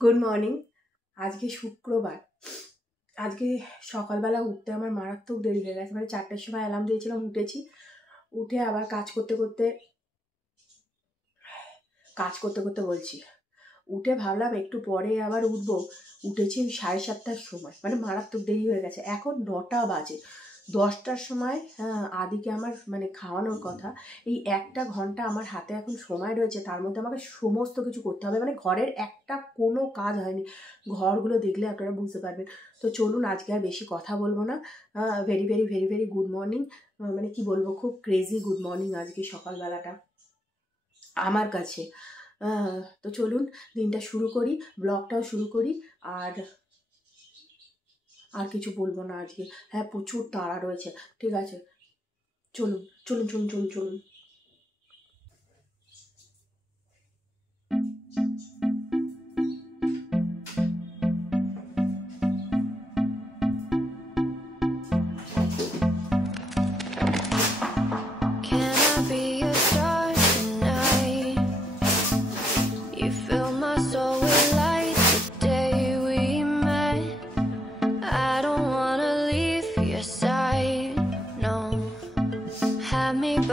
Good morning. আজকে শুক্রবার। আজকে সকালবেলা উঠতে আমার মারাত্মক দেরি হয়ে গেছে। মানে 4টার সময় অ্যালার্ম দিয়েছিলাম, উঠেছি। উঠে আবার কাজ করতে করতে বলছি, উঠে ভাবলাম একটু পরে আবার উঠবো। উঠেছি 7:30টার সময়, মানে মারাত্মক দেরি হয়ে গেছে। এখন 9টা বাজে। 10টার সময় আদিকে আমার মানে খাওয়ানোর কথা। এই 1টা ঘন্টা আমার হাতে এখন সময় রয়েছে, তার মধ্যে আমাকে সমস্ত কিছু করতে হবে। মানে ঘরের একটা কোনো কাজ হয়নি। ঘরগুলো দেখলে আপনারা বুঝতে পারবেন। তো চলুন, আজকে আর বেশি কথা বলবো না। Very very very very good morning. মানে কি বলবো, খুব ক্রেজি গুড মর্নিং আজকে সকালবেলাটা আমার কাছে। তো চলুন দিনটা শুরু করি, ব্লগটাও শুরু করি। আর কিছু বলবো না আজকে। হ্যাঁ, প্রচুর তাড়া রয়েছে। ঠিক আছে, চলুন চলুন চলুন চলুন চলুন।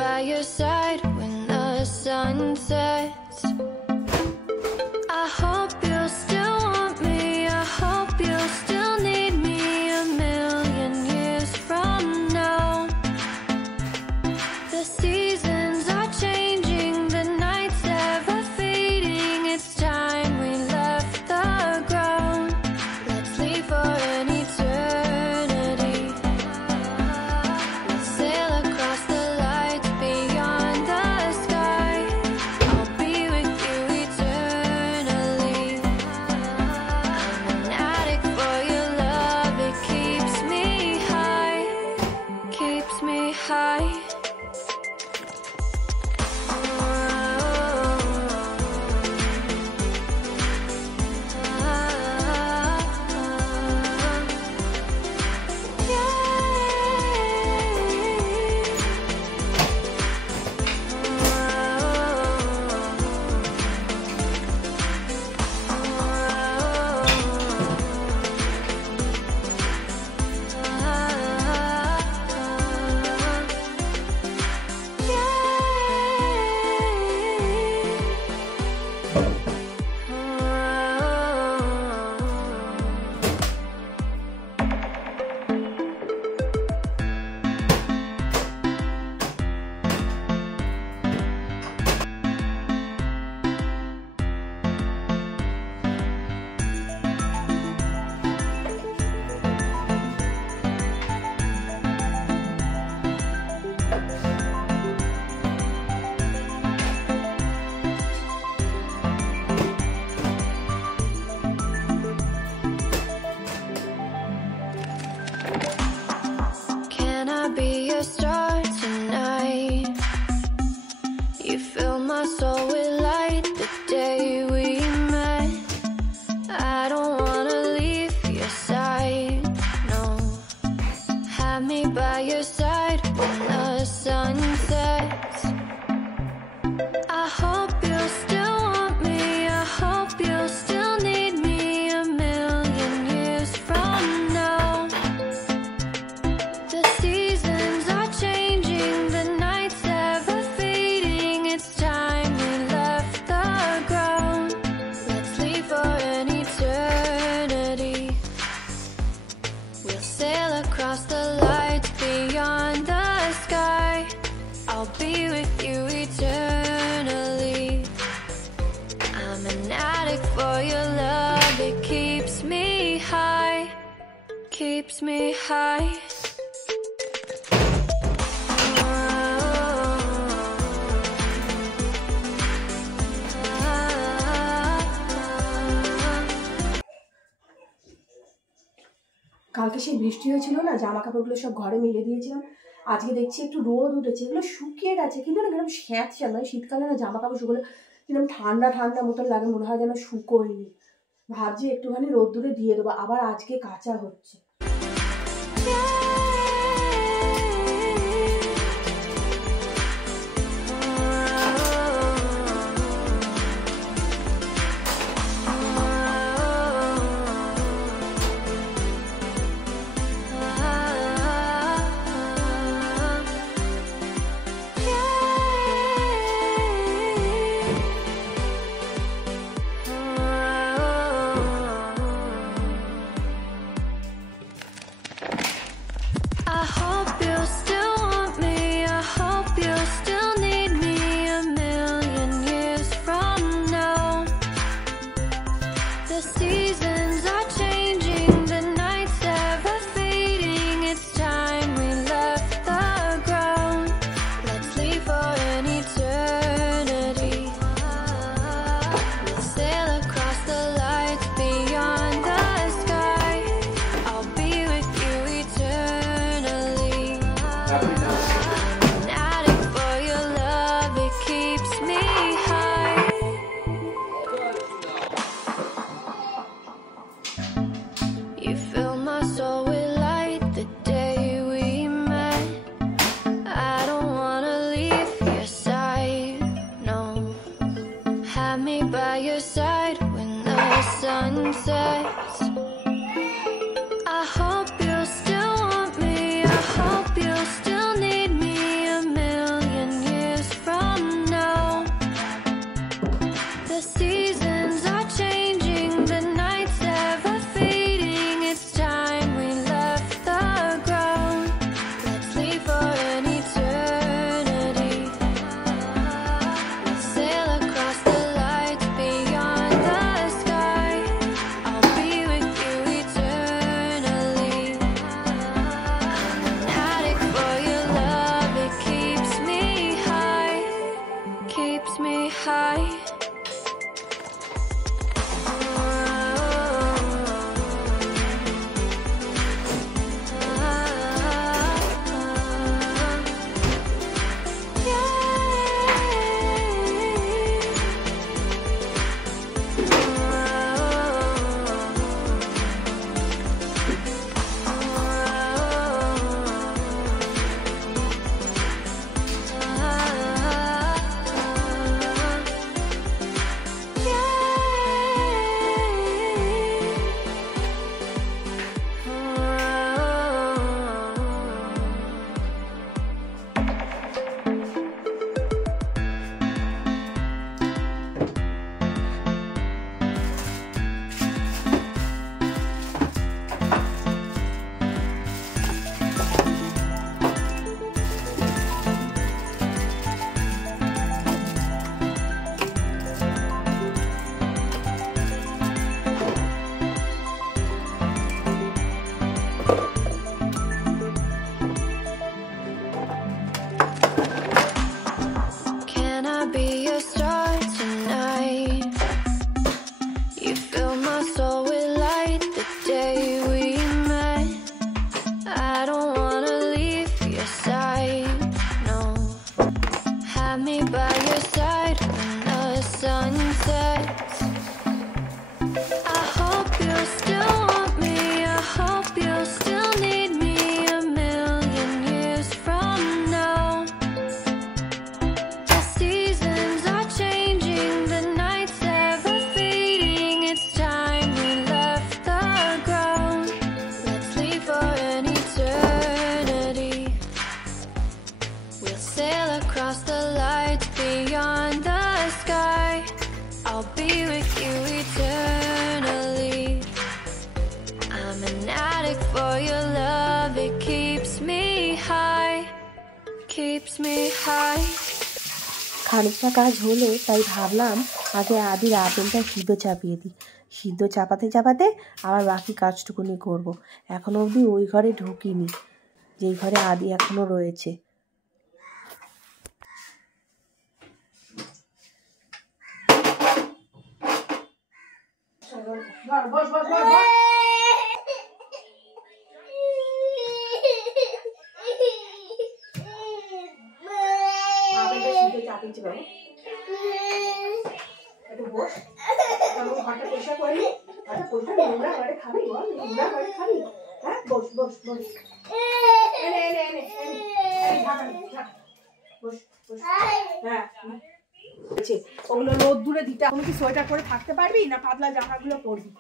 By your side when the sun sets, I hope you'll still want me, I hope you'll still need me 1,000,000 years from now. The seasons are changing, the nights ever fading, it's time we left the ground. Let's leave for an eternity. Let's sail across the star tonight. You fill my soul with light the day we met. I don't wanna leave your side, no. Have me by your side when the sun sets. I hope you'll still want me, I hope you'll still need me 1,000,000 years from now. The seasons are changing, the nights ever fading, it's time we left the ground. Let's leave for an eternity. We'll sail across the lights beyond the sky. I'll be with you eternally. I'm an addict for your love, it keeps me high, keeps me high. কালকে সেই বৃষ্টি হয়েছিল না, জামা কাপড়গুলো সব ঘরে মেলে দিয়েছিলাম। আজকে দেখছি একটু রোদ উঠেছে, এগুলো শুকিয়ে গেছে, কিন্তু না কিরকম স্যাঁতস্যাঁত, মানে শীতকালে না জামা কাপড় শুকোলে কিরকম ঠান্ডা ঠান্ডা মতন লাগে, মনে হয় যেন শুকোয়নি। ভাবছি একটুখানি রোদ্দুরে দিয়ে দেবো, আবার আজকে কাঁচা হচ্ছে। seasons are changing, the nights ever fading. It's time we left the ground. Let's leave for an eternity. We'll sail across the lights beyond the sky. I'll be with you eternally. An addict for your love, it keeps me high. You fill my soul with light the day we met. I don't wanna leave your side, no. Have me by your side when the sun sets. I hope you'll still want me. I hope you'll still need me 1,000,000 years from now. The seasons are changing, the nights ever fading. It's time we left the ground. Let's leave for an eternity. We'll sail across the lights beyond the sky. I'll be with you eternally. I'm an addict for your love, it keeps me high, keeps me high. Can I be your star tonight? You fill my soul with light the day we met. I don't wanna leave your side, no. Have me by your side when the sun sets. I hope you'll still want me. I hope you'll still need me 1,000,000 years from now. The seasons are changing, the nights ever fading. It's time we left the ground. Let's leave for an eternity. We'll sail across the lights beyond the sky. I'll be with you eternally. I'm an addict for your love, it keeps me high, keeps me high. খানিকটা কাজ হলো তাই ভাবলাম আগে আদির আপেলটা সিদ্ধ চাপিয়ে দিই। সিদ্ধ চাপাতে চাপাতে আবার বাকি কাজটুকুনি করব। এখনো অবধি ওই ঘরে ঢুকিনি, যেই ঘরে আদি এখনো রয়েছে। চাপিয়েছি বাবু, একটু বস। ঘরটা পরিষ্কার করে নি, ঘরটা পরিষ্কার নোংরা ঘরে খাবি বল, নোংরা ঘরে খাবি? হ্যাঁ বস বস বস, এনে এনে এনে বস বস। হ্যাঁ ওগুলো রোদ্দুরে দিতে, আপনি কি সোয়েটার পরে থাকতে পারবি না পাতলা জামাগুলো পরবি?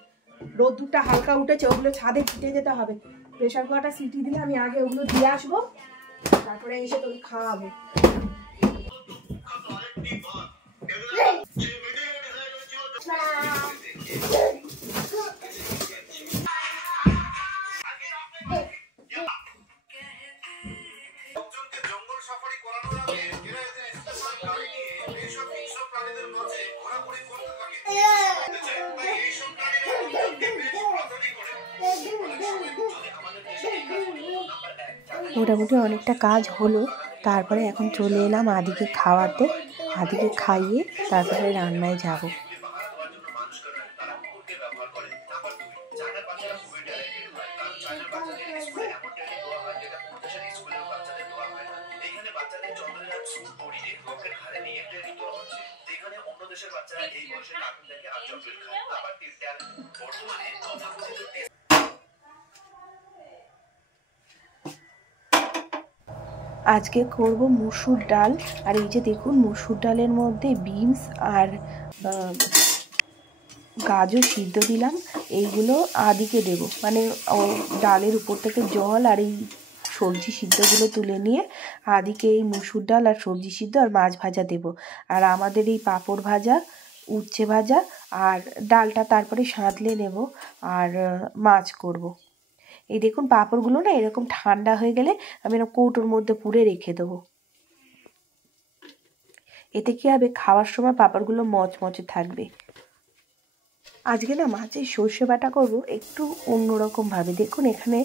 রোদ্দুরটা হালকা উঠেছে, ওগুলো ছাদে ফিটে যেতে হবে। প্রেশার কুকারটা সিটি দিলে আমি আগে ওগুলো দিয়ে আসবো, তারপরে এসে তোকে খাওয়াবো। মোটামুটি অনেকটা কাজ হলো। তারপরে এখন চলে এলাম আদিকে খাওয়াতে, আদিকে খাইয়ে তারপরে রান্নায় যাব। আজকে করব মুসুর ডাল। আর এই যে দেখুন মুসুর ডালের মধ্যে বিনস আর গাজর সিদ্ধ দিলাম, এইগুলো আদিকে দেব। মানে ডালের উপর থেকে জল আর এই সবজি সিদ্ধগুলো তুলে নিয়ে আদিকে এই মুসুর ডাল আর সবজি সিদ্ধ আর মাছ ভাজা দেব। আর আমাদের এই পাঁপড় ভাজা, উচ্ছে ভাজা আর ডালটা তারপরে সাঁতলে নেব আর মাছ করব। এই দেখুন পাঁপড়গুলো না এরকম ঠান্ডা হয়ে গেলে আমি এরকম কৌটোর মধ্যে পুরে রেখে দেবো। এতে কি হবে, খাওয়ার সময় পাঁপড়গুলো মচমচে থাকবে। আজকে না মাছের সর্ষে বাটা করবো একটু অন্যরকম ভাবে। দেখুন এখানে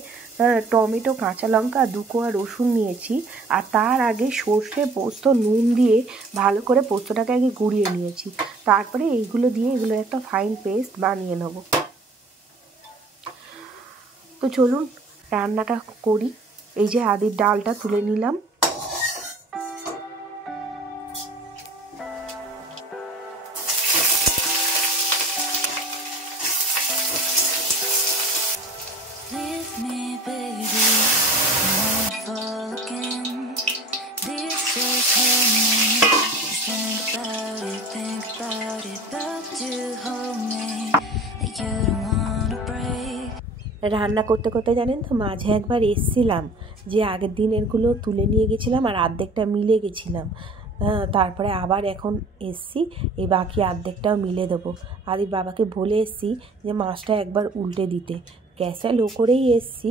টমেটো, কাঁচা লঙ্কা, 2 কোয়া রসুন নিয়েছি। আর তার আগে সর্ষে, পোস্ত, নুন দিয়ে ভালো করে পোস্তটাকে আগে গুঁড়িয়ে নিয়েছি। তারপরে এইগুলো দিয়ে এগুলো একটা ফাইন পেস্ট বানিয়ে নেব। তো চলুন রান্নাটা করি। এই যে আদির ডালটা তুলে নিলাম। রান্না করতে করতে জানেন তো মাঝে একবার এসছিলাম, যে আগের দিনেরগুলো তুলে নিয়ে গেছিলাম আর অর্ধেকটা মিলে গেছিলাম। তারপরে আবার এখন এসছি, এই বাকি অর্ধেকটাও মিলে দেবো। আদির বাবাকে বলে এসছি যে মাছটা একবার উল্টে দিতে। গ্যাসে লো করেই এসছি।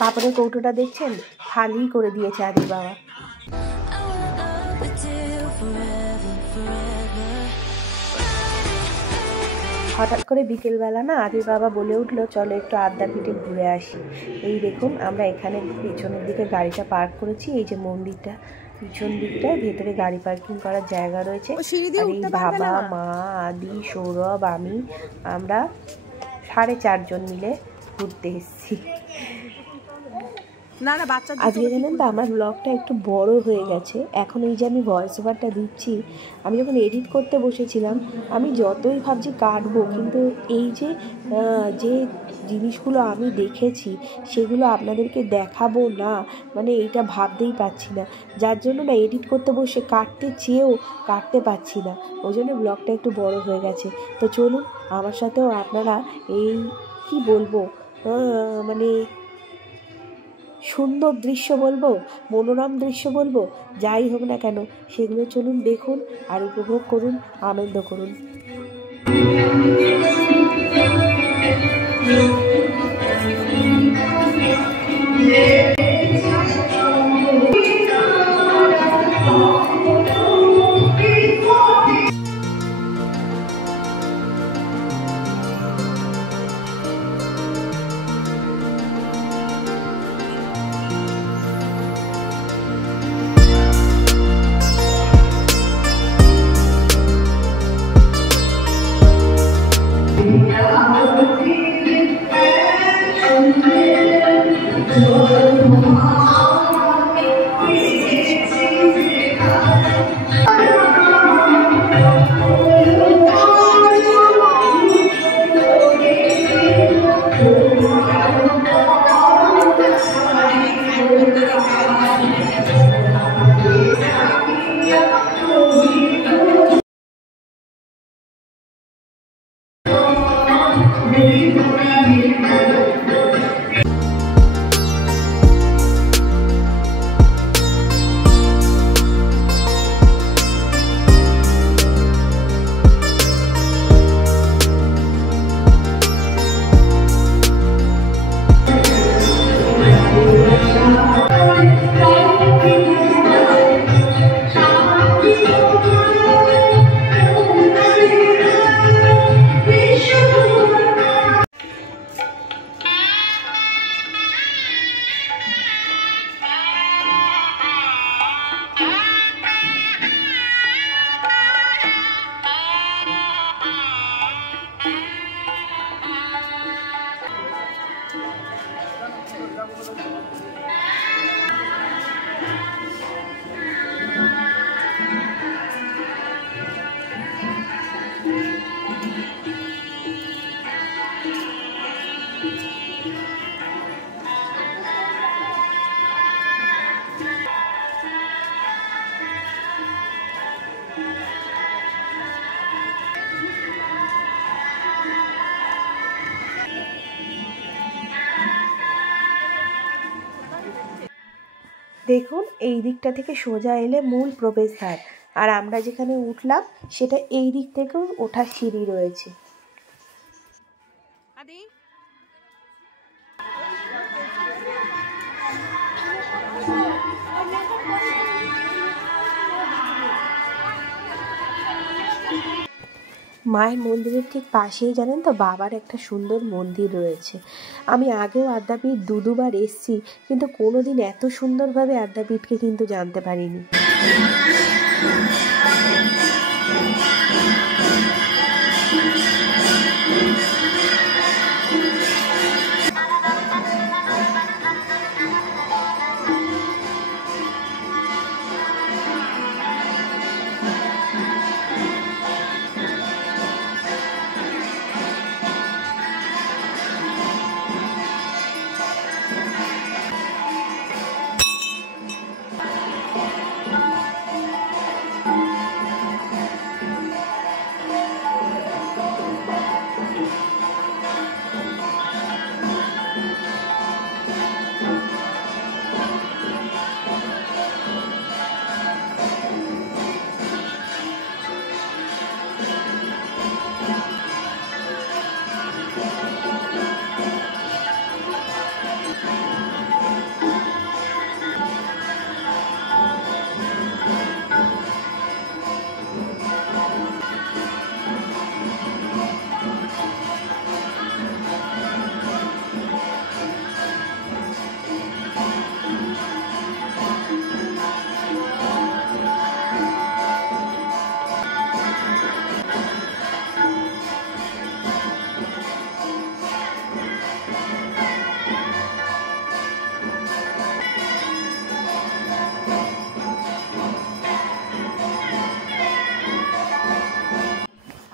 পাপড়ের কৌটোটা দেখছেন, খালি করে দিয়েছে আদির বাবা। হঠাৎ করে বিকেলবেলা না আদির বাবা বলে উঠলো চলো একটু আদ্যাপীঠে ঘুরে আসি। এই দেখুন আমরা এখানে পিছনের দিকে গাড়িটা পার্ক করেছি। এই যে মন্দিরটা পিছন দিকটায়, ভেতরে গাড়ি পার্কিং করার জায়গা রয়েছে। আর এই বাবা, মা, আদি, সৌরভ, আমি, আমরা 4.5 জন মিলে ঘুরতে এসেছি। আজকে জানেন তো আমার ব্লগটা একটু বড় হয়ে গেছে। এখন এই যে আমি ভয়েস ওভারটা দিচ্ছি, আমি যখন এডিট করতে বসেছিলাম আমি যতই ভাবছি কাটবো, কিন্তু এই যে যে জিনিসগুলো আমি দেখেছি সেগুলো আপনাদেরকে দেখাবো না, মানে এইটা ভাবতেই পারছি না। যার জন্য না এডিট করতে বসে কাটতে চেয়েও কাটতে পারছি না, ওই জন্য ব্লগটা একটু বড় হয়ে গেছে। তো চলুন আমার সাথেও আপনারা এই কি বলবো, মানে সুন্দর দৃশ্য বলবো, মনোরম দৃশ্য বলবো, যাই হোক না কেন সেগুলো চলুন দেখুন আর উপভোগ করুন, আনন্দ করুন। দেখুন এই দিকটা থেকে সোজা এলে মূল প্রবেশদ্বার, আর আমরা যেখানে উঠলাম সেটা এই দিক থেকেও ওঠার সিঁড়ি রয়েছে। মায়ের মন্দিরের ঠিক পাশেই জানেন তো বাবার একটা সুন্দর মন্দির রয়েছে। আমি আগেও আদ্যাপীঠ দুবার এসেছি, কিন্তু কোনোদিন এত সুন্দরভাবে আদ্যাপীঠকে কিন্তু জানতে পারিনি।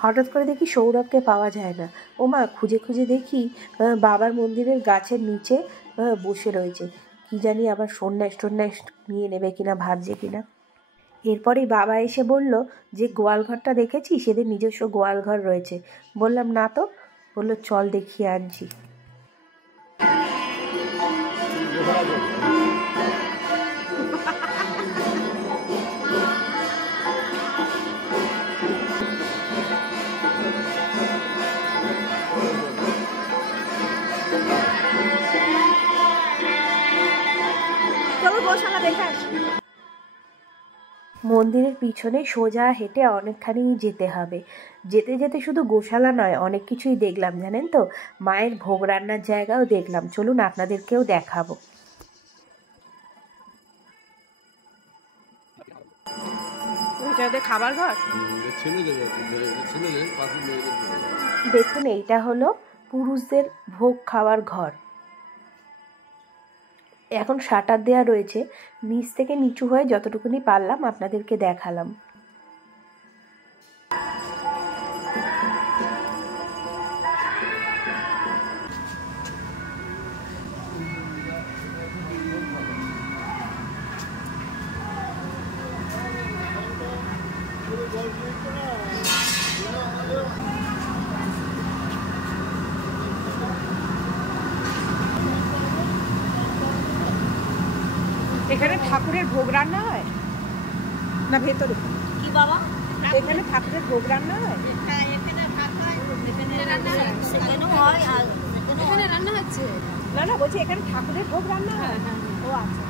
হঠাৎ করে দেখি সৌরভকে পাওয়া যায় না। ও মা, খুঁজে খুঁজে দেখি বাবার মন্দিরের গাছের নিচে বসে রয়েছে। কি জানি আবার সন্ন্যাস টন্যাস নিয়ে নেবে কিনা, ভাবছে কিনা। এরপরেই বাবা এসে বলল যে গোয়ালঘরটা দেখেছিস, এদের নিজস্ব গোয়ালঘর রয়েছে। বললাম না তো। বললো চল দেখিয়ে আনছি। মন্দিরের পিছনে সোজা হেঁটে অনেকখানি যেতে হবে। যেতে যেতে শুধু গোশালা নয়, অনেক কিছুই দেখলাম জানেন তো। মায়ের ভোগ রান্নার জায়গাও দেখলাম। চলুন আপনাদেরকেও দেখাবো। খাবার ঘর ছেলেদের পাশে মেয়েদের দেখুন এইটা হলো পুরুষদের ভোগ খাওয়ার ঘর। এখন শাটার দেওয়া রয়েছে, নিচ থেকে নিচু হয়ে যতটুকুনি পারলাম আপনাদেরকে দেখালাম। এখানে ঠাকুরের ভোগ রান্না হয় না ভেতরে? কি বাবা? এখানে ঠাকুরের ভোগ রান্না হয়? এখানে ভাত হয়, এখানে রান্না হয়, সেখানেও হয়, আর এখানে রান্না হচ্ছে। না না, বলছি এখানে ঠাকুরের ভোগ রান্না হয়। ও আচ্ছা।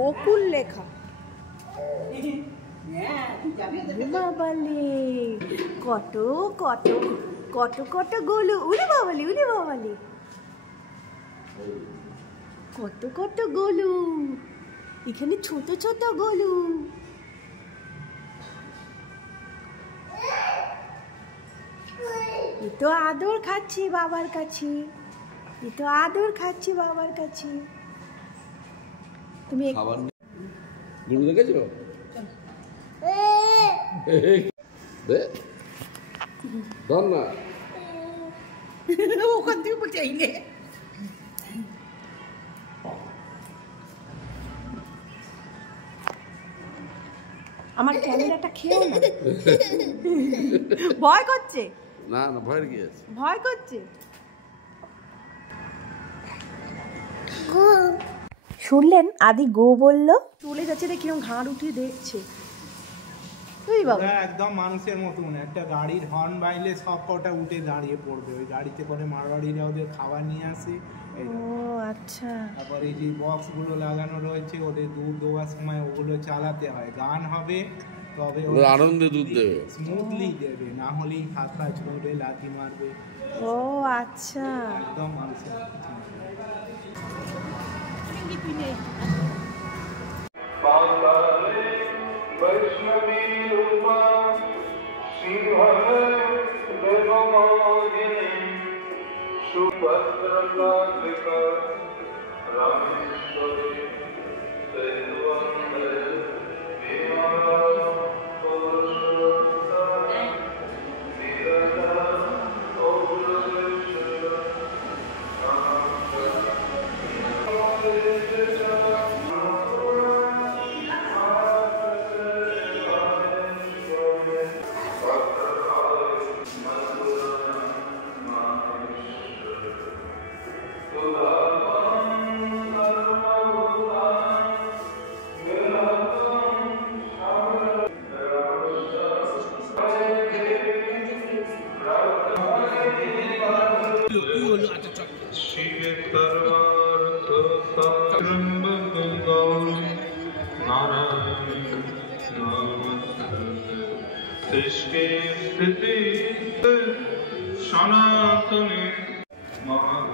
গোকুল লেখা বাবালে, কত কত কত কত গোলু, উলি বাবালে উলি বাবালে, কত কত গোলু, এখানে ছোট ছোট গোলু। এ তো আদর খাচ্ছি বাবার কাছে, এ তো আদর খাচ্ছি বাবার কাছে। তুমি গুরু দেখেছো? ধর না, ওখান থেকে বলছে এই নে। আমার ক্যামেরাটা খেও না। ভয় করছে? না না, ভয়ের কি আছে? ভয় করছে। শুনলেন আদি গো বলল, চলে যাচ্ছে রে, কিরকম ঘাড় উঠিয়ে দেখছে। একদম মানুষের মতন একটা গাড়ির হর্ন বাইলে সব কটা উঠে দাঁড়িয়ে পড়বে। ওই গাড়িতে করে মারবাড়িরা ওদের খাবার নিয়ে আসে। ও আচ্ছা। তারপর এই যে বক্স গুলো লাগানো রয়েছে, ওদের দুধ দেওয়ার সময় ওগুলো চালাতে হয়, গান হবে তবে আনন্দে দুধ দেবে, স্মুথলি দেবে, না হলেই হাত পা ছুঁড়বে, লাথি মারবে। ও আচ্ছা। একদম মানুষের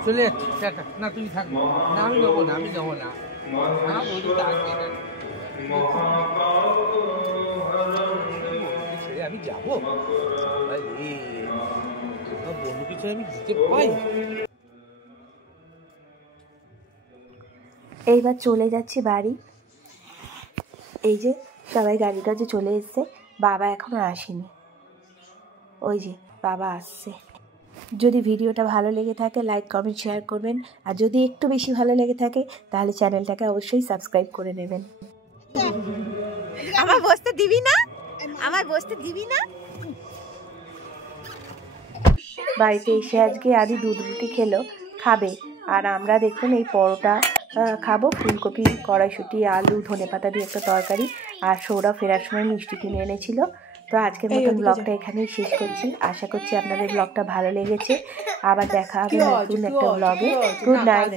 চলে না, তুই থাক না, আমি যাবো না, আমি যাবো না, আমি যাবো বন্ধু কিছু আমি দিতে পাই। এইবার চলে যাচ্ছি বাড়ি। এই যে সবাই গাড়ির কাছে চলে এসছে, বাবা এখনো আসেনি। ওই যে বাবা আসছে। যদি ভিডিওটা ভালো লেগে থাকে লাইক কমেন্ট শেয়ার করবেন, আর যদি একটু বেশি ভালো লেগে থাকে তাহলে চ্যানেলটাকে অবশ্যই সাবস্ক্রাইব করে নেবেন। আমার বসতে দিবি না, আমার বসতে দিবি না। বাড়িতে এসে আজকে আদি দুধ রুটি খেলো, খাবে। আর আমরা দেখুন এই পরোটা খাবো, ফুলকপি, কড়াইশুঁটি, আলু, ধনেপাতা দিয়ে একটা তরকারি, আর সৌরভ ফেরার সময় মিষ্টি কিনে এনেছিল। তো আজকের মতন ব্লগটা এখানেই শেষ করছি। আশা করছি আপনাদের ব্লগটা ভালো লেগেছে। আবার দেখা হবে নতুন একটা ব্লগে। Good night.